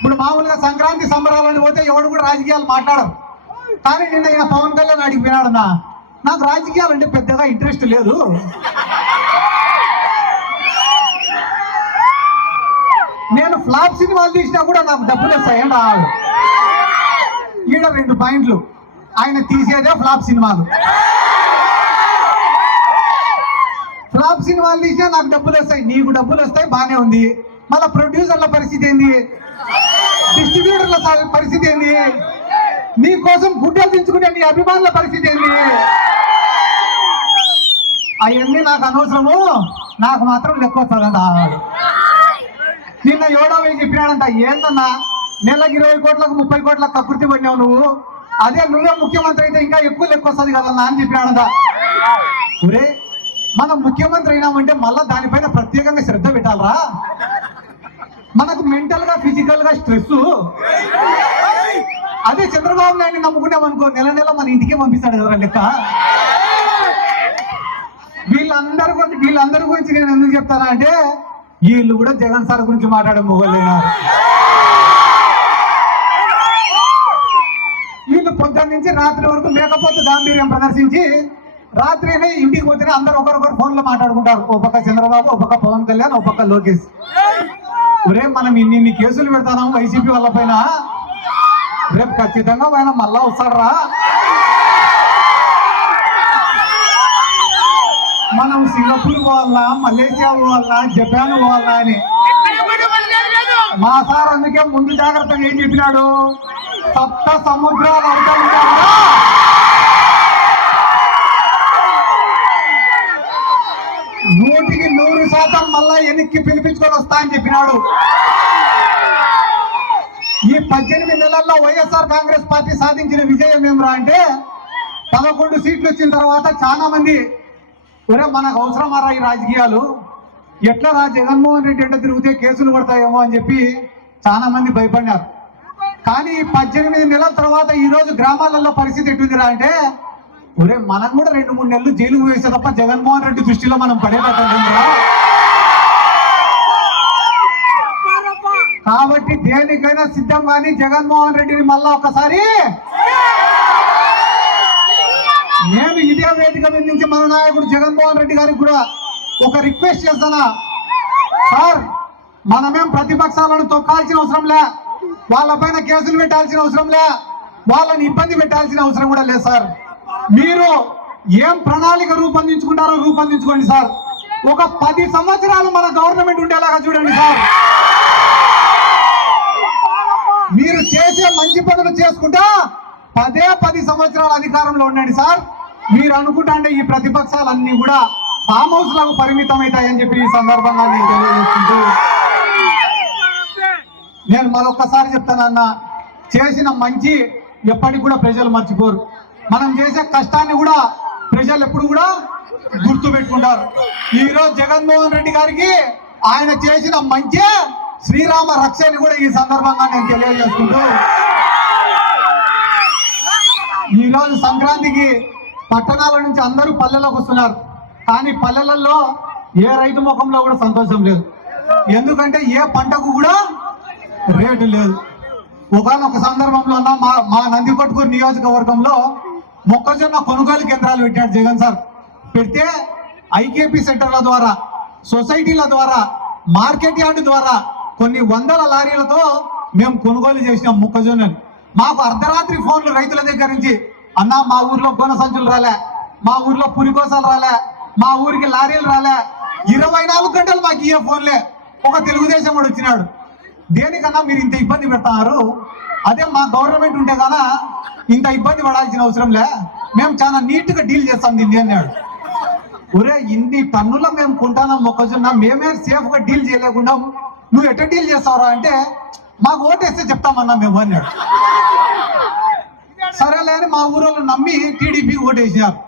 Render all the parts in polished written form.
ఇప్పుడు మామూలుగా సంక్రాంతి సంబరాలని పోతే ఎవడు కూడా రాజకీయాలు మాట్లాడరు. కానీ నిన్న ఈయన పవన్ కళ్యాణ్ అడిగి వినాడన్నా, నాకు రాజకీయాలు అంటే పెద్దగా ఇంట్రెస్ట్ లేదు, నేను ఫ్లాప్ సినిమాలు తీసినా కూడా నాకు డబ్బులు వస్తాయండి. ఈడ 2 పాయింట్లు, ఆయన తీసేదే ఫ్లాప్ సినిమాలు. ఫ్లాప్ సినిమాలు తీసినా నాకు డబ్బులు వస్తాయి, నీకు డబ్బులు వస్తాయి, బాగానే ఉంది. మళ్ళీ ప్రొడ్యూసర్ల పరిస్థితి ఏంది, డిస్ట్రిబ్యూటర్ల పరిస్థితి ఏంది, నీ కోసం గుడ్డలు దించుకునే నీ అభిమానుల పరిస్థితి ఏంది? అవన్నీ నాకు అనవసరము, నాకు మాత్రం లెక్క వస్తుందంట. నిన్న ఎవడో చెప్పినాడంట, ఏందన్నా నెలకి 20 కోట్లకు 30 కోట్లకు కకృతి పడినావు నువ్వు, అదే నువ్వే ముఖ్యమంత్రి అయితే ఇంకా ఎక్కువ లెక్క వస్తుంది కదన్నా అని చెప్పినాడంట. ఒరే, మనం ముఖ్యమంత్రి అయినామంటే మళ్ళా దానిపైన ప్రత్యేకంగా శ్రద్ధ పెట్టాలరా. మనకు మెంటల్ గా ఫిజికల్ గా స్ట్రెస్. అదే చంద్రబాబు నాయుడిని నమ్ముకున్నామనుకో, నెల నెల మన ఇంటికే పంపిస్తాడు కదా లెక్క. వీళ్ళందరి గురించి నేను ఎందుకు చెప్తానా అంటే, వీళ్ళు కూడా జగన్ సార్ గురించి మాట్లాడే మొగలేనా. వీళ్ళు పొద్దున్న నుంచి రాత్రి వరకు మేకపోతే గాంభీర్యం ప్రదర్శించి రాత్రినే ఇంటికి పోతేనే అందరు ఒకరొకరు ఫోన్లో మాట్లాడుకుంటారు. ఓ పక్క చంద్రబాబు, ఓ పక్క పవన్ కళ్యాణ్, ఓ పక్క లోకేష్. ఒరే, మనం ఇన్ని కేసులు పెడతాము వైసీపీ వాళ్ళ పైన, రేపు ఖచ్చితంగా ఆయన మళ్ళా వస్తాడరా. మనం సింగపూర్ పోవాలా, మలేషియా పోవాలా, జపాన్ పోవాలా అని. మా సార్ అందుకే ముందు జాగ్రత్తగా ఏం చెప్పినాడు, 7 సముద్రాలు అవుతా, 100% మళ్ళా వెనక్కి పిలిపించుకొని వస్తా అని చెప్పినాడు. ఈ 18 నెలల్లో వైఎస్ఆర్ కాంగ్రెస్ పార్టీ సాధించిన విజయం ఏమరా అంటే, 11 సీట్లు వచ్చిన తర్వాత చాలా మంది, ఒరే మనకు అవసరమారా ఈ రాజకీయాలు, ఎట్లా రా జగన్మోహన్ రెడ్డి అంటే తిరిగితే కేసులు పడతాయేమో అని చెప్పి చాలా మంది భయపడినారు. కానీ 18 నెలల తర్వాత ఈ రోజు గ్రామాలలో పరిస్థితి ఎట్టుందిరా అంటే, ఒరే మనం కూడా 2-3 నెలలు జైలుకు వేసే తప్ప జగన్మోహన్ రెడ్డి దృష్టిలో మనం పడేటట్టుందిరా. కాబట్టి దేనికైనా సిద్ధం కానీ జగన్మోహన్ రెడ్డిని మళ్ళా ఒకసారి నేను ఇదే వేదిక మీద నుంచి మన నాయకుడు జగన్మోహన్ రెడ్డి గారికి కూడా ఒక రిక్వెస్ట్ చేస్తానా, సార్ మనమేం ప్రతిపక్షాలను తొక్కాల్సిన అవసరం లే, వాళ్ళపైన కేసులు పెట్టాల్సిన అవసరం లే, వాళ్ళని ఇబ్బంది పెట్టాల్సిన అవసరం కూడా లేదు సార్. మీరు ఏం ప్రణాళిక రూపొందించుకుంటారో రూపొందించుకోండి సార్. ఒక 10 సంవత్సరాలు మన గవర్నమెంట్ ఉండేలాగా చూడండి సార్. మీరు చేసే మంచి పనులు చేసుకుంటా 10 సంవత్సరాల అధికారంలో ఉండండి సార్. మీరు అనుకుంటా అంటే ఈ ప్రతిపక్షాలన్నీ కూడా ఫామ్ హౌస్ లకు పరిమితం అవుతాయని చెప్పి ఈ సందర్భంగా నేను తెలియజేసుకుంటూ, నేను మరొకసారి చెప్తానన్నా, చేసిన మంచి ఎప్పటికి కూడా ప్రజలు మర్చిపోరు. మనం చేసే కష్టాన్ని కూడా ప్రజలు ఎప్పుడు కూడా గుర్తు పెట్టుకుంటారు. ఈ రోజు జగన్మోహన్ రెడ్డి గారికి ఆయన చేసిన మంచి శ్రీరామ రక్షని కూడా ఈ సందర్భంగా నేను తెలియజేసుకుంటూ, ఈ రోజు సంక్రాంతికి పట్టణాల నుంచి అందరూ పల్లెలకు వస్తున్నారు. కానీ పల్లెలలో ఏ రైతు ముఖంలో కూడా సంతోషం లేదు. ఎందుకంటే ఏ పంటకు కూడా రేటు లేదు. ఒకనొక సందర్భంలో మా నందికొట్కూరు నియోజకవర్గంలో మొక్కజొన్న కొనుగోలు కేంద్రాలు పెట్టాడు జగన్ సార్. పెడితే ఐకేపీ సెంటర్ల ద్వారా, సొసైటీల ద్వారా, మార్కెట్ యార్డు ద్వారా కొన్ని వందల లారీలతో మేము కొనుగోలు చేసినాం మొక్కజొన్నని. మాకు అర్ధరాత్రి ఫోన్లు రైతుల దగ్గర నుంచి, అన్నా మా ఊర్లో గోన సంచులు రాలే, మా ఊర్లో పురికోసాలు రాలే, మా ఊరికి లారీలు రాలే, 24 గంటలు మాకు ఇయ్యే ఫోన్లే. ఒక తెలుగుదేశం వాడు వచ్చినాడు, దేనికన్నా మీరు ఇంత ఇబ్బంది పెడతారు, అదే మా గవర్నమెంట్ ఉంటే కన్నా ఇంత ఇబ్బంది పడాల్సిన అవసరం లే, మేము చాలా నీట్ గా డీల్ చేస్తాం దీన్ని అన్నాడు. ఒరే, ఇన్ని టన్నుల మేము కొంటాం మొక్కజొన్న, మేమే సేఫ్ గా డీల్ చేయలేకుండా నువ్వు ఎట్లా డీల్ చేస్తావురా అంటే, మాకు ఓటేస్తే చెప్తామన్నా మేము అన్నాడు. సరేలే అని మా ఊరోళ్ళు నమ్మి టీడీపీ ఓటేసినారు.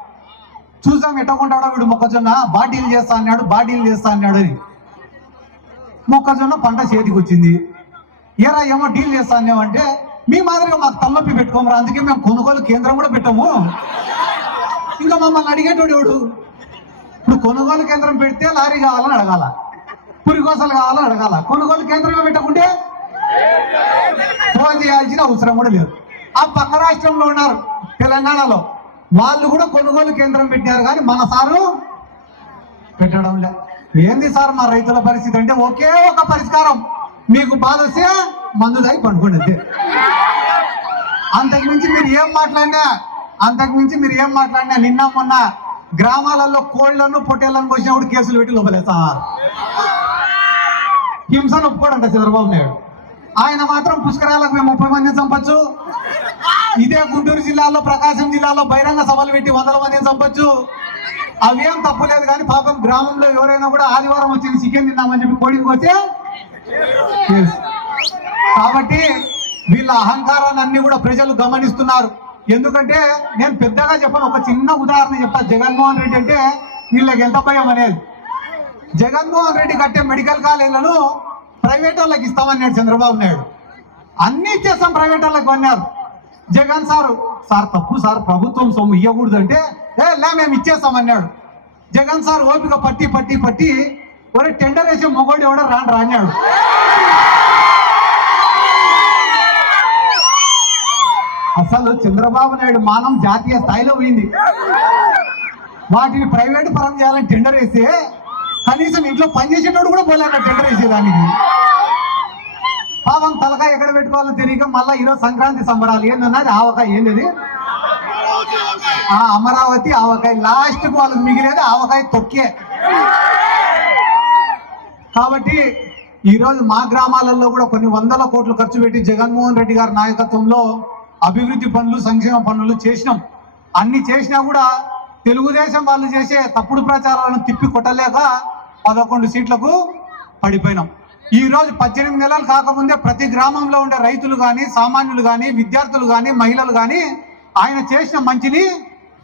చూసాం ఎట్లా కొంటాడో వీడు మొక్కజొన్న, బా డీల్ చేస్తా అన్నాడు, బా డీల్ చేస్తా అన్నాడు అని. మొక్కజొన్న పంట చేతికి వచ్చింది. ఏరా ఏమో డీల్ చేస్తా అన్నామంటే, మీ మాదిరిగా మాకు తలనొప్పి పెట్టుకోమరా, అందుకే మేము కొనుగోలు కేంద్రం కూడా పెట్టాము. ఇంకా మమ్మల్ని అడిగేటోడు ఎవడు? ఇప్పుడు కొనుగోలు కేంద్రం పెడితే లారీ కావాలని అడగాల, పురికోసలు కావాలని అడగాల, కొనుగోలు కేంద్రమే పెట్టకుంటే ఫోన్ చేయాల్సిన అవసరం కూడా లేదు. ఆ పక్క రాష్ట్రంలో ఉన్నారు తెలంగాణలో, వాళ్ళు కూడా కొనుగోలు కేంద్రం పెట్టారు, కానీ మన సారు పెట్టడం లే. ఏంది సార్ మా రైతుల పరిస్థితి అంటే ఒకే ఒక పరిష్కారం, మీకు బాధ వస్తే మందు దాగి పండుకోండి అంతే. అంతకుమించి మీరు ఏం మాట్లాడినా నిన్న మొన్న గ్రామాలలో కోళ్లను పొట్టేళ్లను పోసినప్పుడు కేసులు పెట్టి లోపలే సార్. హింసను ఒప్పుకోడంట చంద్రబాబు నాయుడు. ఆయన మాత్రం పుష్కరాలకు మేము 30 మందిని చంపచ్చు, ఇదే గుంటూరు జిల్లాలో ప్రకాశం జిల్లాలో బహిరంగ సభలు పెట్టి 100 మందిని చంపచ్చు, అవేం తప్పులేదు. కానీ పాపం గ్రామంలో ఎవరైనా కూడా ఆదివారం వచ్చి చికెన్ తిన్నామని చెప్పి కోడికి వస్తే కాబట్టి వీళ్ళ అహంకారాన్ని అన్ని కూడా ప్రజలు గమనిస్తున్నారు. ఎందుకంటే నేను పెద్దగా చెప్పను, ఒక చిన్న ఉదాహరణ చెప్తా. జగన్మోహన్ రెడ్డి అంటే వీళ్ళకి ఎంత భయం అనేది. జగన్మోహన్ రెడ్డి కట్టే మెడికల్ కాలేజీలను ప్రైవేట్ వాళ్ళకి ఇస్తామన్నాడు చంద్రబాబు నాయుడు. అన్ని ఇచ్చేస్తాం ప్రైవేట్ వాళ్ళకి అన్నారు. జగన్ సార్ తప్పు సార్, ప్రభుత్వం సొమ్ము ఇవ్వకూడదు అంటే మేము ఇచ్చేస్తామన్నాడు. జగన్ సార్ ఓపిక పట్టి ఒరే టెండర్ వేసే మొగోడు ఎవడో రాన్నాడు. అసలు చంద్రబాబు నాయుడు మానం జాతీయ స్థాయిలో పోయింది. వాటిని ప్రైవేట్ పరం చేయాలని టెండర్ వేస్తే కనీసం ఇంట్లో పనిచేసేటోడు కూడా పోలేక టెండర్ వేసేదానికి. పాపం తలకాయ ఎక్కడ పెట్టుకోవాలో తెలియక మళ్ళీ ఈరోజు సంక్రాంతి సంబరాలు ఏందన్నది ఆవకాయ, ఏంది అమరావతి ఆవకాయ, లాస్ట్ కు వాళ్ళకి మిగిలేది ఆవకాయ తొక్కే. కాబట్టి ఈరోజు మా గ్రామాలలో కూడా కొన్ని 100 కోట్లు ఖర్చు పెట్టి జగన్మోహన్ రెడ్డి గారి నాయకత్వంలో అభివృద్ధి పనులు సంక్షేమ పనులు చేసినాం. అన్ని చేసినా కూడా తెలుగుదేశం వాళ్ళు చేసే తప్పుడు ప్రచారాలను తిప్పి కొట్టలేక 11 సీట్లకు పడిపోయినాం. ఈ రోజు 18 నెలలు కాకముందే ప్రతి గ్రామంలో ఉండే రైతులు కానీ, సామాన్యులు కానీ, విద్యార్థులు కానీ, మహిళలు కానీ ఆయన చేసిన మంచిని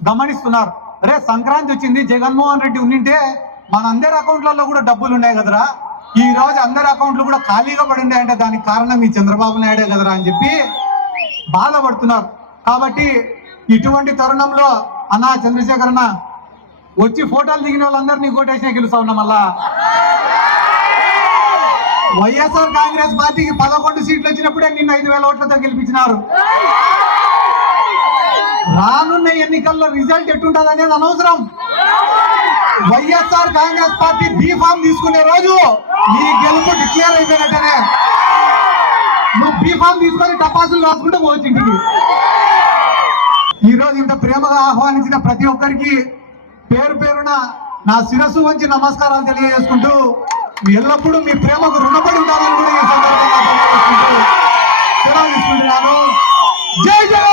గమనిస్తున్నారు. అరే సంక్రాంతి వచ్చింది, జగన్మోహన్ రెడ్డి ఉండింటే మన అందరి అకౌంట్లలో కూడా డబ్బులు ఉన్నాయి కదరా, ఈ రోజు అందరి అకౌంట్లు కూడా ఖాళీగా పడి ఉన్నాయంటే దానికి కారణం ఈ చంద్రబాబు నాయుడే కదరా అని చెప్పి బాధపడుతున్నారు. కాబట్టి ఇటువంటి తరుణంలో అన్నా చంద్రశేఖర్ అన్న వచ్చి ఫోటోలు దిగిన వాళ్ళందరినీ కోటేసినా గెలుస్తా ఉన్నా. మళ్ళా వైఎస్ఆర్ కాంగ్రెస్ పార్టీకి 11 సీట్లు వచ్చినప్పుడే నిన్న 5,000 ఓట్లతో గెలిపించినారు. రానున్న ఎన్నికల్లో రిజల్ట్ ఎట్టుంటది అనేది అనవసరం. YSR Congress party B form తీసుకునే రోజు నీ గెలుపు డిక్లేర్ అయిపోయినట్టనే. నువ్వు బీ ఫామ్ తీసుకొని టపాసులు రాసుకుంటూ పోవచ్చు ఇంటికి. ఈ రోజు ఇంత ప్రేమగా ఆహ్వానించిన ప్రతి ఒక్కరికి పేరు పేరున నా శిరస్సు వంచి నమస్కారాలు తెలియజేసుకుంటూ ఎల్లప్పుడూ మీ ప్రేమకు రుణపడి ఉండాలని కూడా ఈ సందర్భంగా తెలియజేసుకుంటూ సెలవు తీసుకుంటున్నాను. జై జగన్.